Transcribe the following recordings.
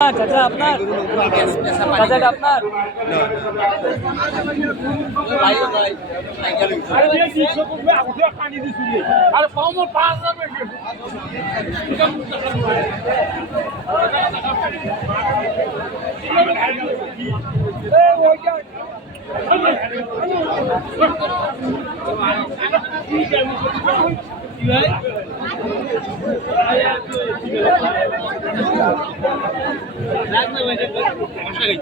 চাচা আপনার? চাচা এটা আপনার? আরে পাবো পাঁচ যাবে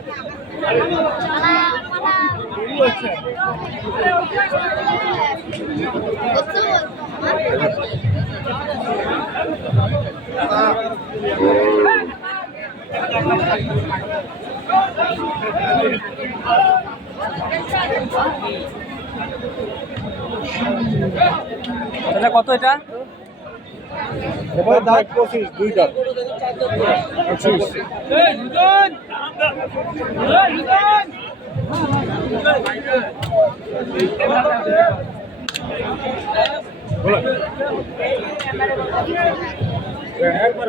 চাচা কত এটা এবার দাম পঁচিশ দুইটা। পঁচিশ। একবার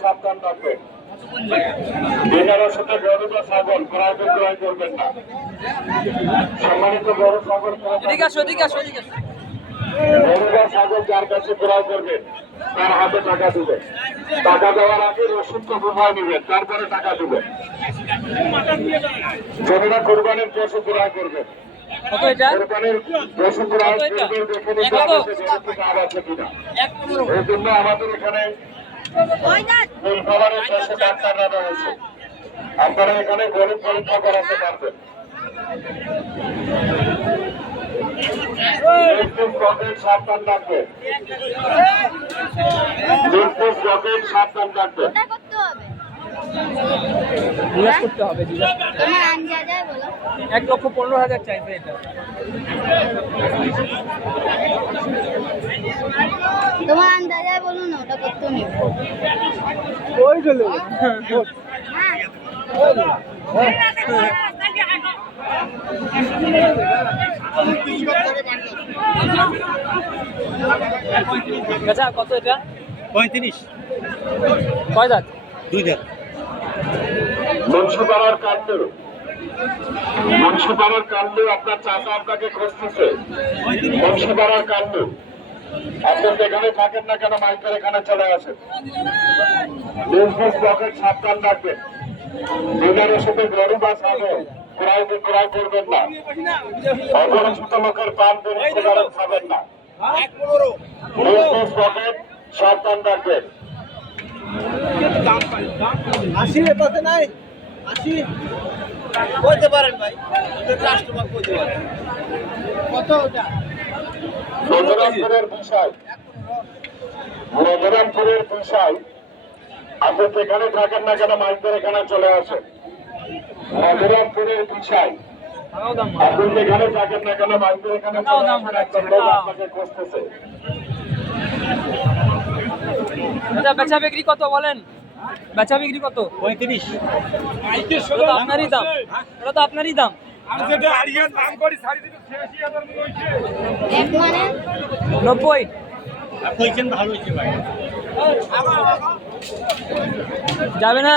সাবধান রাখবেন বেকারের সাথে গরু বা ছাগল ক্রয় বিক্রয় করবেন না। সম্মানিত গরু ছাগল ছাগল যার কাছে ক্রয় করবেন তার হাতে টাকা দিবেন। টাকা দেওয়ার আগে রসুন প্রভাব নেবেন তারপরে টাকা দিবেন। জমিনা কোরবানির পশু ক্রয় করবেন। আমাদের এখানে আপনারা এখানে গরিব পরীক্ষা করাতে পারবেন। নির্দেশ রকেট সাবধান রাখবেন নির্দেশ রকেট সাবধান হবে। জিজ্ঞাসা করতে হবে এক লক্ষ পনেরো হাজার চাইছে এটা। তোমার আন্দাজে বলুন না ওটা করতে নেব ওই চলে চাচা কত এটা? পঁয়ত্রিশ। কয় দাঁত? দুই দাম মুন্সিপাড়ার কান্ডেও মুন্সিপাড়ার কান্ডেও আপনার চাচা আপনাকে খুঁজতেছে। মুন্সিপাড়ার কান্ডেও আপনি যেখানে থাকেন না কেন মাইকের এখানে চলে আসেন। পকেট সাবধান রাখবেন। ডিলারের সাথে গরু বা ছাগল ক্রয় বিক্রয় করবেন না। অপরিচিত লোকের পান পরিষ্কার খাবেন না। পকেট সাবধান রাখবেন। আশি নাই। আশি। বলতে পারেন ভাই কাস্টমার বলতে পারেন। কত ওটা? নবরামপুরের বিষয়। নবরামপুরের বিষয়। আপনি যেখানে থাকেন না কেন মাইকদের এখানে চলে আসেন। বিষয় আপনি যেখানে থাকেন না কেন মাইকদের এখানে। আপনাকে খুঁজতেছে। আচ্ছা বেচা বিক্রি কত বলেন? বেচা বিক্রি কত? পঁয়ত্রিশ। তো আপনারই দাম। ওটা তো আপনারই দাম। মনে? নব্বই। যাবে না?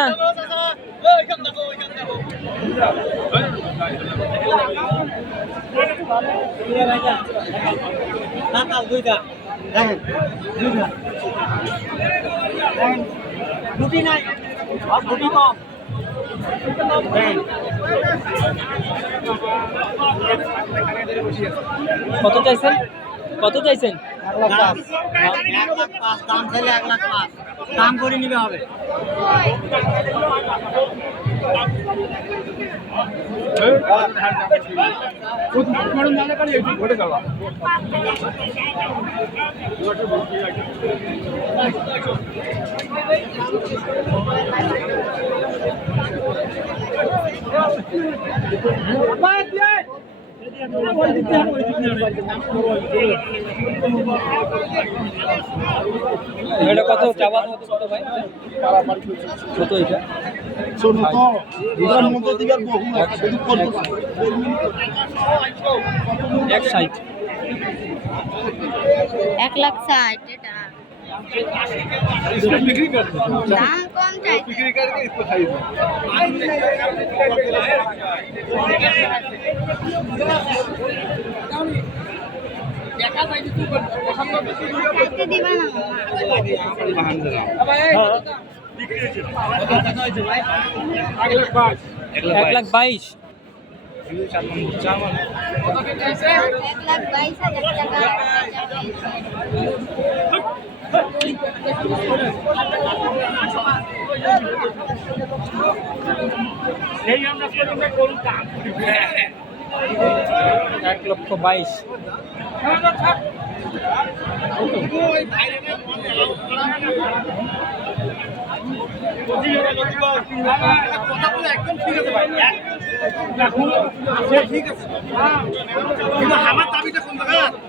না কাল দুইটা দেখেন দুইটা দেখেন দুটি নাই আর দুটি কম কত চাইছেন কত চাইছেন এক লাখ পাঁচ। দাম চাইলে এক লাখ পাঁচ। দাম করে নিবে হবে। এটা কত? চাওয়া কত কত ভাই? কত এটা? এক সাইড এক লাখ ষাট এটা। এক লাখ বাইশ। এক লাখ বাইশ হাজার টাকা। এক লক্ষ বাইশ। কিন্তু আমার দাবিটা কোন জায়গা ওকে বাড়িতে হলে লম্বা চড়া লাট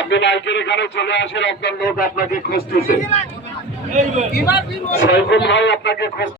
আপনি মাইকের এখানে চলে আসেন আপনার লোক আপনাকে খুঁজতেছে। সাইফুল ভাই আপনাকে খুঁজতে